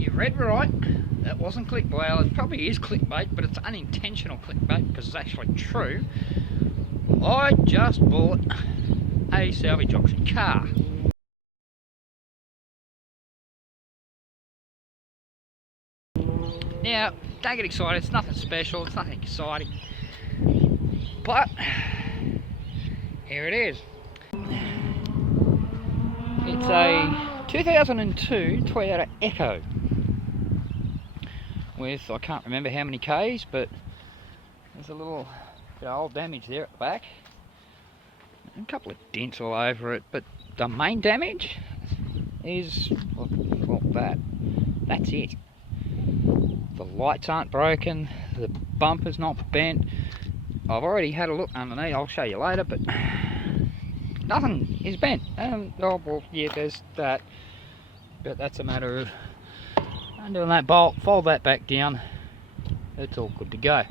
You read right. That wasn't clickbait. Well, it probably is clickbait, but it's unintentional clickbait because it's actually true. I just bought a salvage auction car. Now, don't get excited. It's nothing special. It's nothing exciting. But here it is. It's a 2002 Toyota Echo with, I can't remember how many Ks, but there's a little bit of old damage there at the back. And a couple of dents all over it, but the main damage is, well, that's it. The lights aren't broken, the bumper's not bent. I've already had a look underneath, I'll show you later, but nothing is bent. Oh, well, yeah, there's that, but that's a matter of undoing that bolt, fold that back down, it's all good to go.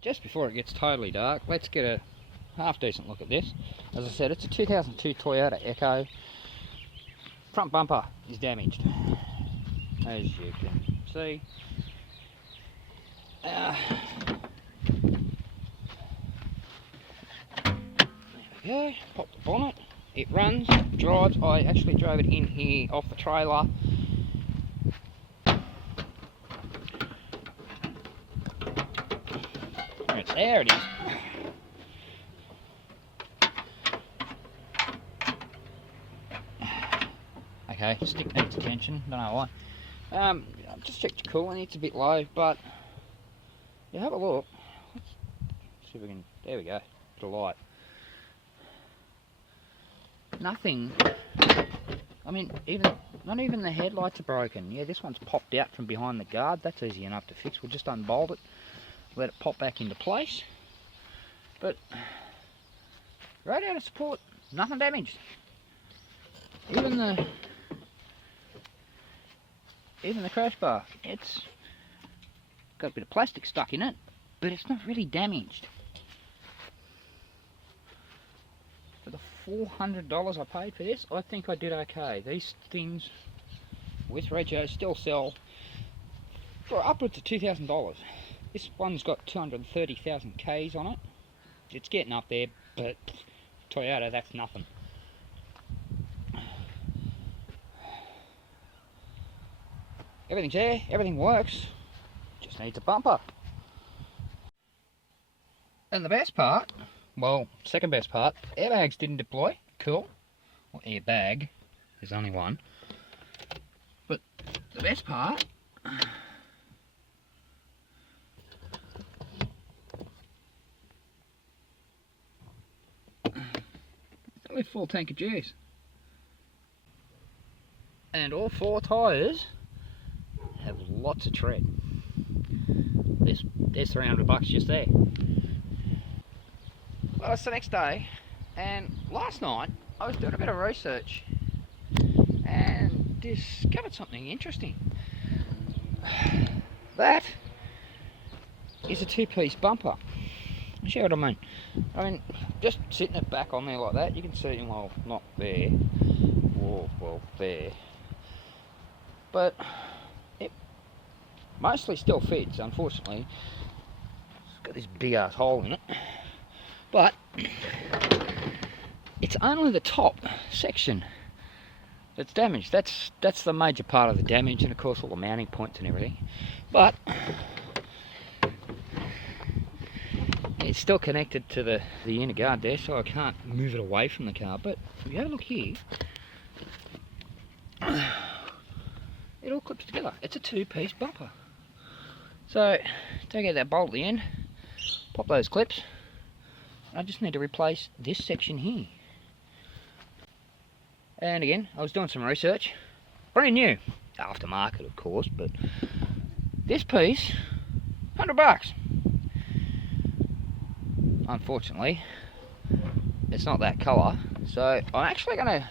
Just before it gets totally dark, let's get a half decent look at this. As I said, it's a 2002 Toyota Echo. Front bumper is damaged, as you can see. There we go, pop the bonnet. It runs, drives. I actually drove it in here off the trailer. There it is. Okay, stick needs attention, don't know why. Just checked your coolant, it's a bit low, but you have a look. Let's see if we can, there we go, bit of light. Nothing, I mean, not even the headlights are broken. Yeah, this one's popped out from behind the guard, that's easy enough to fix. We'll just unbolt it, let it pop back into place. But radiator support, nothing damaged. Even the crash bar, it's got a bit of plastic stuck in it, but it's not really damaged. For the $400 I paid for this, I think I did okay. These things with radios still sell for upwards of $2,000. This one's got 230,000 Ks on it. It's getting up there, but Toyota, that's nothing. Everything's there, everything works, just needs a bumper. And the best part, well, second best part, airbags didn't deploy, cool. Well, airbag, there's only one. But the best part, with full tank of juice. And all four tyres have lots of tread. There's $300 just there. Well, it's the next day, and last night I was doing a bit of research and discovered something interesting. That is a two-piece bumper. I'll show you what I mean. Just sitting it back on there like that, you can see, well, not there, or, well, there. But it mostly still fits, unfortunately. It's got this big ass hole in it. But it's only the top section that's damaged. That's the major part of the damage, and of course all the mounting points and everything. But it's still connected to the inner guard there, so I can't move it away from the car. But if you have a look here, it all clips together. It's a two-piece bumper. So take out that bolt at the end, pop those clips. I just need to replace this section here. And again, I was doing some research. Brand new, aftermarket of course, but this piece, $100. Unfortunately, it's not that colour, so I'm actually going to,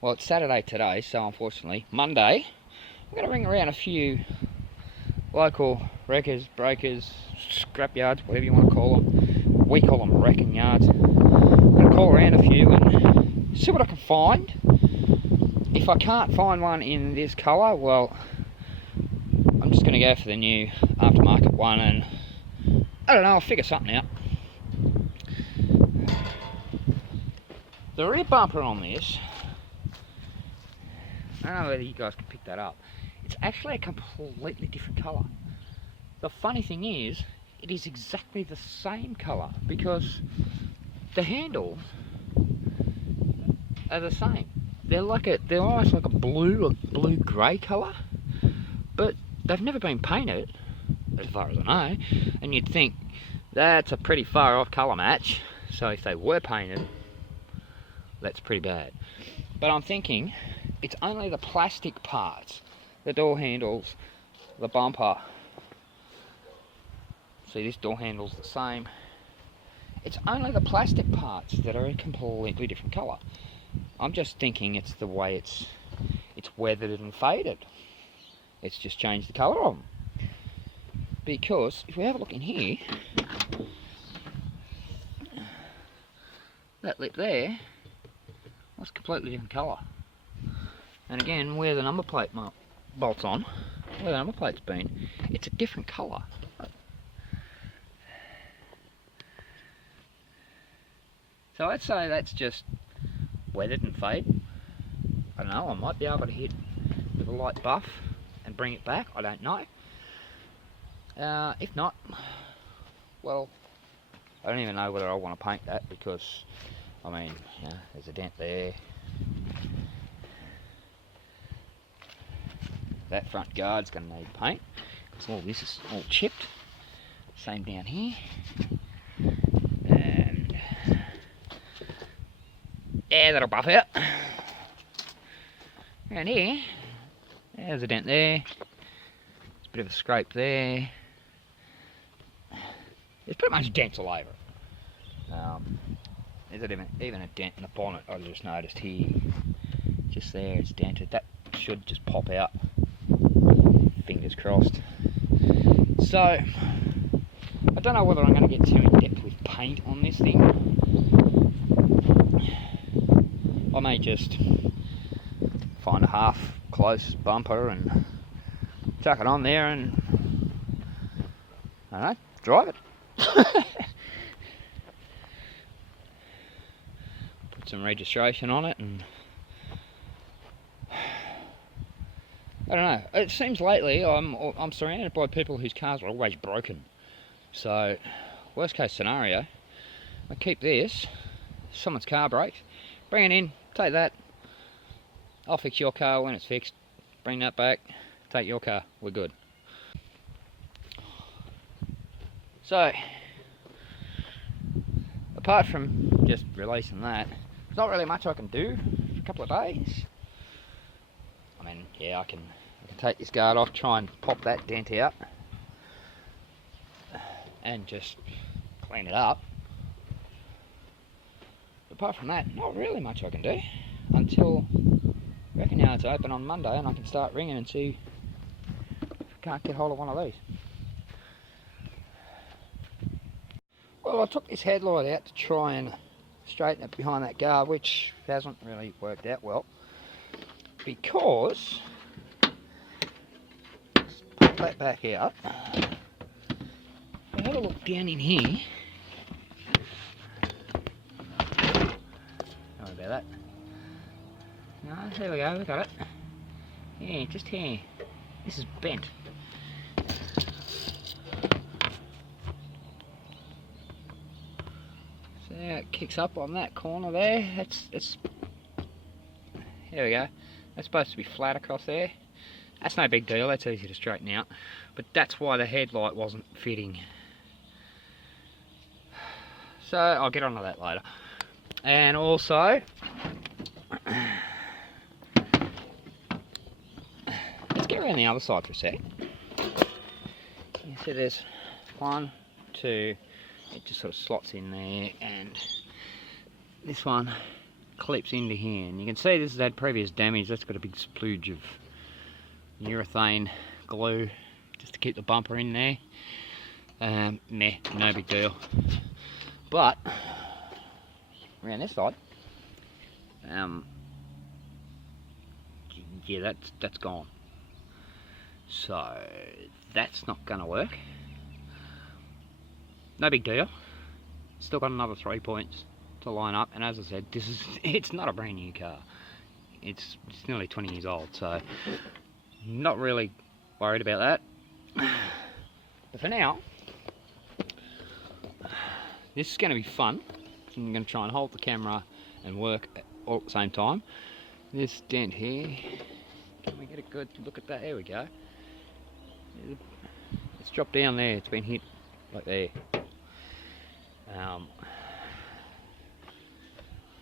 well, it's Saturday today, so unfortunately Monday I'm going to ring around a few local wreckers, breakers, scrap yards, whatever you want to call them. We call them wrecking yards. I'm going to call around a few and see what I can find. If I can't find one in this colour, well, I'm just going to go for the new aftermarket one, and I don't know, I'll figure something out. The rear bumper on this, I don't know whether you guys can pick that up, it's actually a completely different colour. The funny thing is, it is exactly the same colour, because the handles are the same. They're almost like a blue-grey colour, but they've never been painted, as far as I know, and you'd think that's a pretty far off colour match, so if they were painted, that's pretty bad. But I'm thinking it's only the plastic parts, the door handles, the bumper. See, this door handle's the same. It's only the plastic parts that are a completely different colour. I'm just thinking it's the way it's weathered and faded. It's just changed the colour of them. Because if we have a look in here, that lip there was a completely different colour. And again, where the number plate bolts on, where the number plate's been, it's a different colour. So I'd say that's just weathered and faded. I don't know, I might be able to hit with a light buff and bring it back, I don't know. If not, well, I don't even know whether I want to paint that, because, I mean, you know, there's a dent there. That front guard's going to need paint, because all this is all chipped. Same down here. And yeah, that'll buff out. And here, there's a dent there. There's a bit of a scrape there. There's pretty much dents all over it. There's even a dent in the bonnet I just noticed here. Just there, it's dented. That should just pop out. Fingers crossed. So, I don't know whether I'm going to get too in depth with paint on this thing. I may just find a half close bumper and chuck it on there and, I don't know, drive it. Put some registration on it, and I don't know, it seems lately I'm surrounded by people whose cars are always broken. So worst case scenario, I keep this, someone's car breaks, bring it in, take that, I'll fix your car when it's fixed, bring that back, take your car, we're good. So, apart from just releasing that, there's not really much I can do for a couple of days. I mean, yeah, I can take this guard off, try and pop that dent out, and just clean it up. But apart from that, not really much I can do until wrecking yard's open on Monday, and I can start ringing and see if I can't get hold of one of these. Well, I took this headlight out to try and straighten it behind that guard, which hasn't really worked out well, because, let's pop that back out. I had a look down in here. Sorry about that. No, there we go, we got it. Yeah, just here. This is bent. So it kicks up on that corner there. It's there we go. That's supposed to be flat across there. That's no big deal, that's easy to straighten out. But that's why the headlight wasn't fitting. So I'll get onto that later. And also, let's get around the other side for a sec. You see there's 1, 2, it just sort of slots in there, and this one clips into here, and you can see this has had previous damage. That's got a big splooge of urethane glue just to keep the bumper in there. Nah, no big deal. But around this side, yeah, that's gone. So that's not gonna work. No big deal. Still got another 3 points to line up, and as I said, it's not a brand new car. It's nearly 20 years old, so not really worried about that. But for now, this is going to be fun. I'm going to try and hold the camera and work all at the same time. This dent here, can we get a good look at that? There we go. It's dropped down there, it's been hit like there.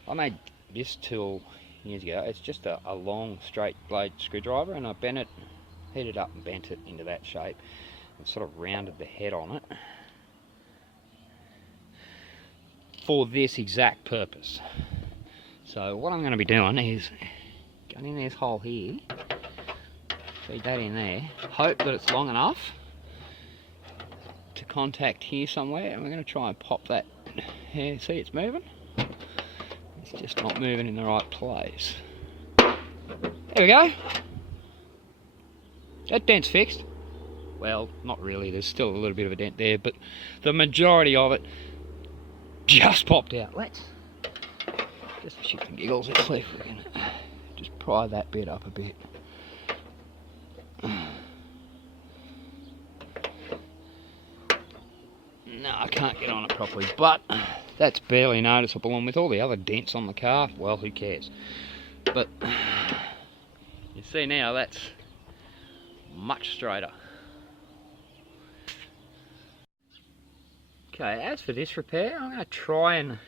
I made this tool years ago. It's just a long straight blade screwdriver, and I bent it, heated up and bent it into that shape and sort of rounded the head on it for this exact purpose. So what I'm going to be doing is going in this hole here, feed that in there, hope that it's long enough to contact here somewhere, and we're going to try and pop that here. See, it's moving. It's just not moving in the right place. There we go. That dent's fixed. Well, not really, there's still a little bit of a dent there, but the majority of it just popped out. Let's just for shits and giggles, let's see if we can just pry that bit up a bit. No, I can't get on it properly, but that's barely noticeable, and with all the other dents on the car, well, who cares? But you see now, that's much straighter. Okay, as for this repair, I'm going to try and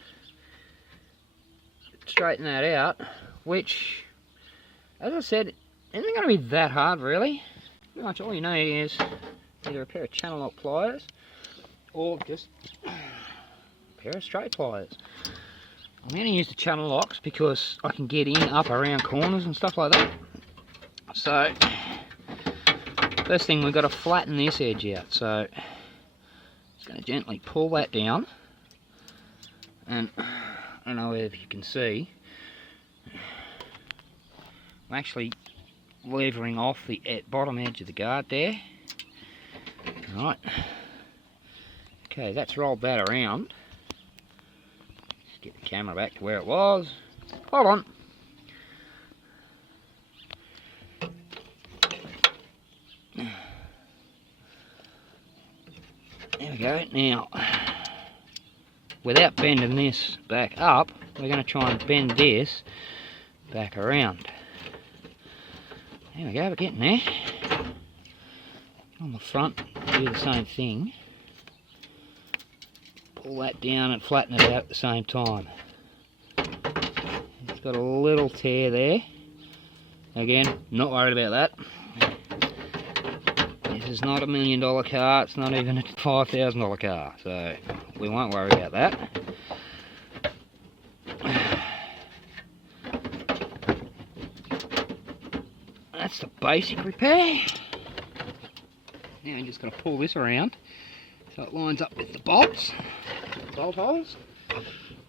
straighten that out, which, as I said, isn't going to be that hard, really. Pretty much all you need is either a pair of channel lock pliers or just a pair of straight pliers. I'm going to use the channel locks because I can get in up around corners and stuff like that. So first thing, we've got to flatten this edge out. So just going to gently pull that down, and I don't know if you can see, I'm actually levering off the bottom edge of the guard there. Right. Okay, that's rolled that around. Just get the camera back to where it was. Hold on. There we go. Now, without bending this back up, we're going to try and bend this back around. There we go, we're getting there. On the front, do the same thing. Pull that down and flatten it out at the same time. It's got a little tear there. Again, not worried about that. This is not $1 million car, it's not even a $5,000 car, so we won't worry about that. That's the basic repair. Now I'm just going to pull this around so it lines up with the bolts, bolt holes,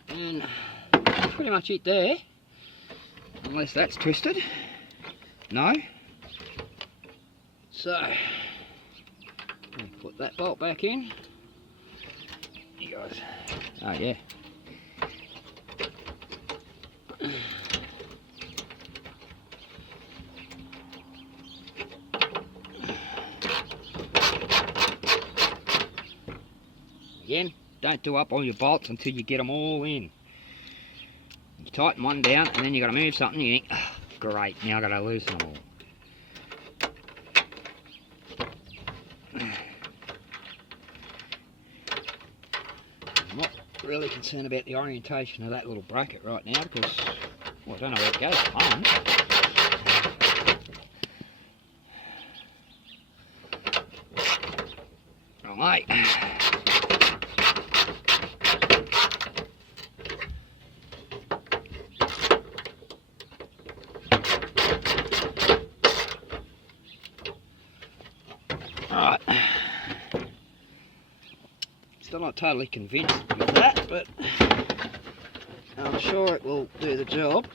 and that's pretty much it there, unless that's twisted. No. So put that bolt back in. You guys. Oh yeah. Again, don't do up all your bolts until you get them all in. You tighten one down and then you've got to move something, you think, oh, great, now I've got to loosen them all. I'm not really concerned about the orientation of that little bracket right now because, well, I don't know where it goes home. Right. Alright. Still not totally convinced with that, but I'm sure it will do the job.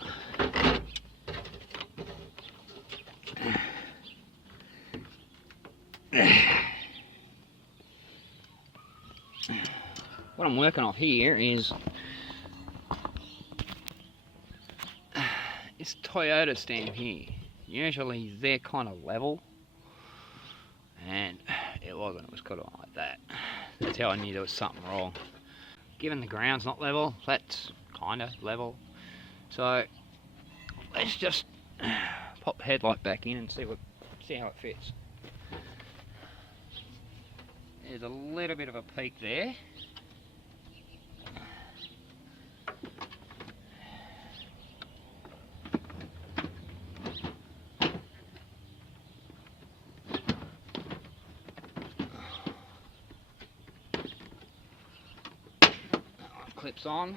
What I'm working off here is this Toyota stem here. Usually they're kind of level, and it wasn't. It was cut on like that. That's how I knew there was something wrong. Given the ground's not level, that's kind of level. So let's just pop the headlight back in and see how it fits. There's a little bit of a peak there. Clips on,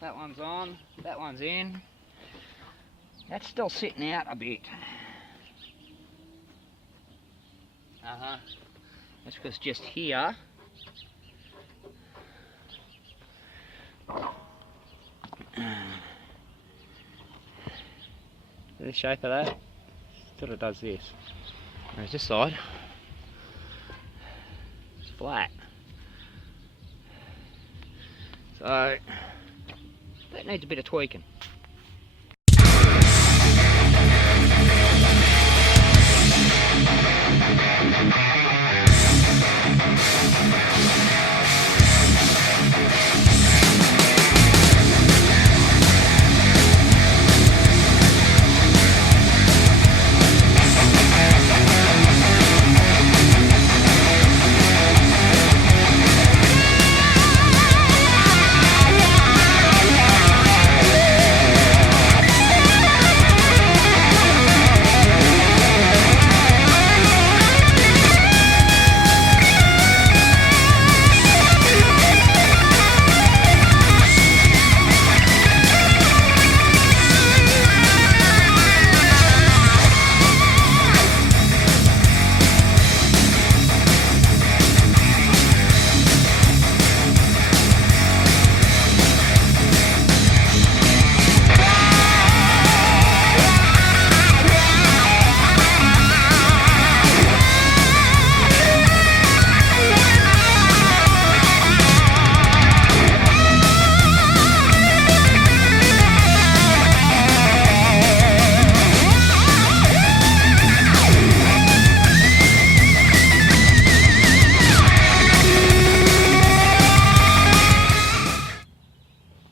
that one's on, that one's in. That's still sitting out a bit. That's because just here, the shape of that sort of does this. Whereas this side, it's flat. So that needs a bit of tweaking.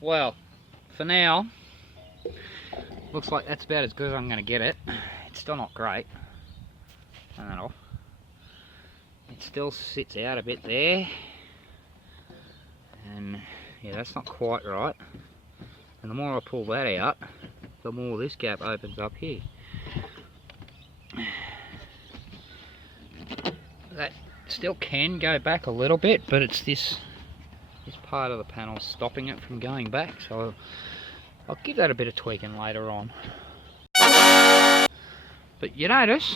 Well, for now, looks like that's about as good as I'm going to get it. It's still not great. Turn that off. It still sits out a bit there. And yeah, that's not quite right. And the more I pull that out, the more this gap opens up here. That still can go back a little bit, but it's this part of the panel stopping it from going back, so I'll give that a bit of tweaking later on. But you notice,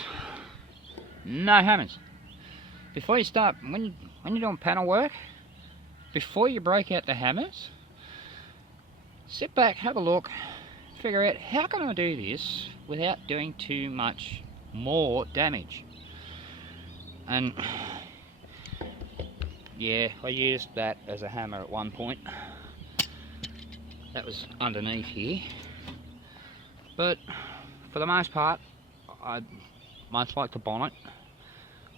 no hammers. Before you start, when you're doing panel work, before you break out the hammers, sit back, have a look, figure out how can I do this without doing too much more damage. And yeah, I used that as a hammer at one point. That was underneath here. But for the most part, I much like the bonnet.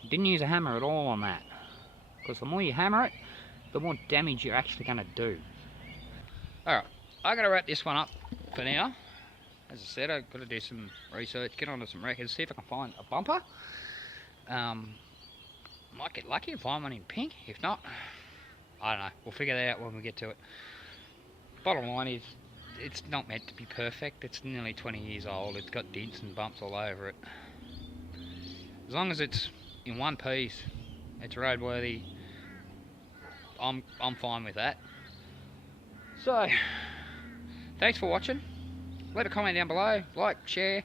Didn't use a hammer at all on that. Because the more you hammer it, the more damage you're actually going to do. Alright, I got to wrap this one up for now. As I said, I've got to do some research, get onto some records, see if I can find a bumper. Might get lucky and find one in pink. If not, I don't know. We'll figure that out when we get to it. Bottom line is, it's not meant to be perfect. It's nearly 20 years old. It's got dents and bumps all over it. As long as it's in one piece, it's roadworthy, I'm fine with that. So, thanks for watching. Leave a comment down below. Like, share,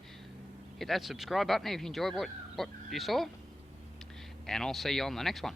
hit that subscribe button if you enjoyed what you saw. and I'll see you on the next one.